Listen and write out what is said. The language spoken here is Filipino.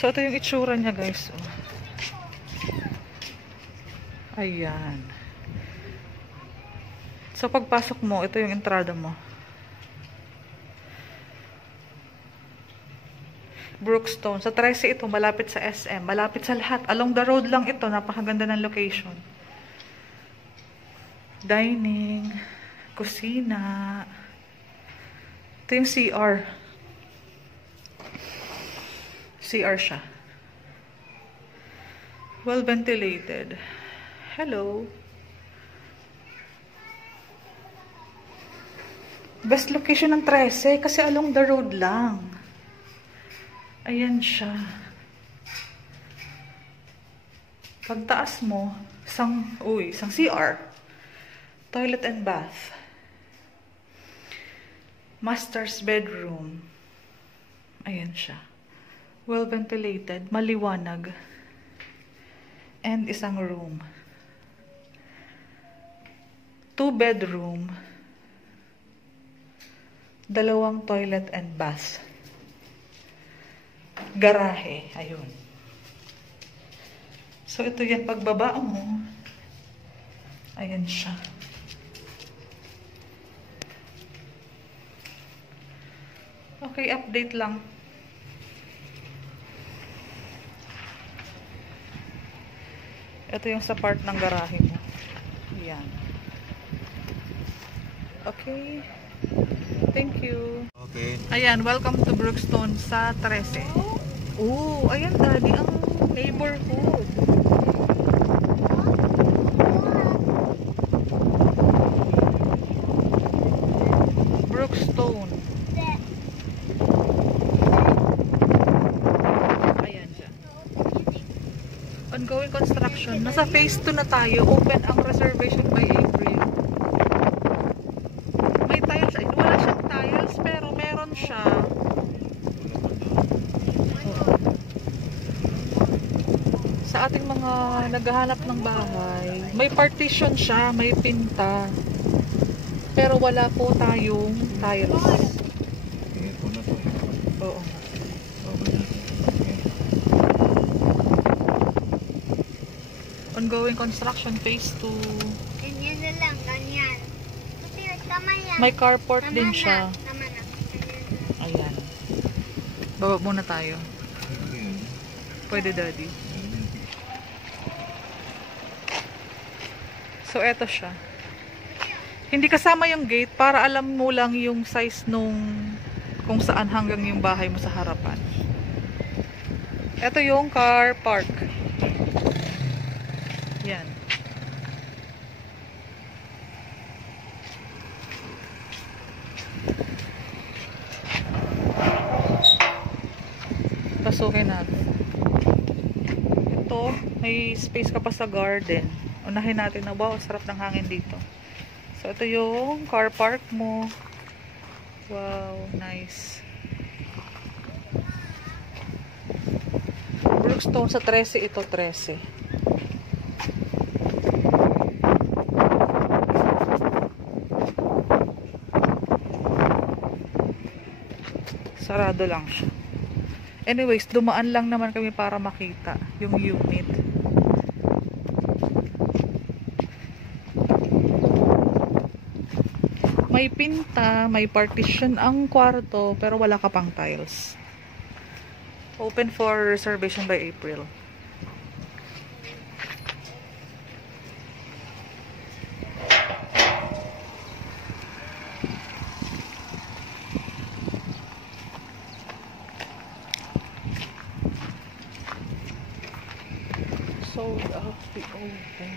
So, ito yung itsura niya, guys. Oh. Ayan. So, pagpasok mo, ito yung entrada mo. Brookstone. Sa 13 ito, malapit sa SM. Malapit sa lahat. Along the road lang ito. Napakaganda ng location. Dining. Kusina. Ito yung CR. CR siya. Well ventilated. Hello. Best location ng 13 kasi along the road lang. Ayan siya. Pagtaas mo, isang CR. Toilet and bath. Master's bedroom. Ayan siya. Well ventilated, maliwanag. And isang room. 2 bedroom. 2 toilet and bath. Garahe. Ayun. So, ito yan. Pagbaba mo, ayan siya. Okay, update lang. Ito yung sa part ng garahe mo. Ayan. Okay. Thank you. Okay. Ayan, welcome to Brookstone sa 13. Oh, ayan daddy, ang neighborhood. Brookstone. Ayan siya. Ongoing construction. Nasa phase 2 na tayo. Open ang reservation by April. May tiles. Ay, wala siyang tiles, pero meron siya. Sa ating mga naghahanap ng bahay, may partition siya, may pinta. Pero wala po tayong tiles. Oo. Ongoing construction phase 2. Ganyan na lang, ganyan. Kasi tama yan. May carport Tama din na, siya. tama na. Ayan. Baba muna tayo. Pwede daddy. So, eto siya. Hindi kasama yung gate para alam mo lang yung size nung kung saan hanggang yung bahay mo sa harapan. Ito yung car park. Yan. Pasukin natin. Ito, may space ka pa sa garden. Unahin natin na, wow, sarap ng hangin dito. So, ito yung car park mo. Wow, nice. Brookstone sa 13 ito, 13. Sarado lang siya. Anyways, dumaan lang naman kami para makita yung unit. May pinta, may partition ang kwarto, pero wala ka pang tiles. Open for reservation by April. Sold out the open.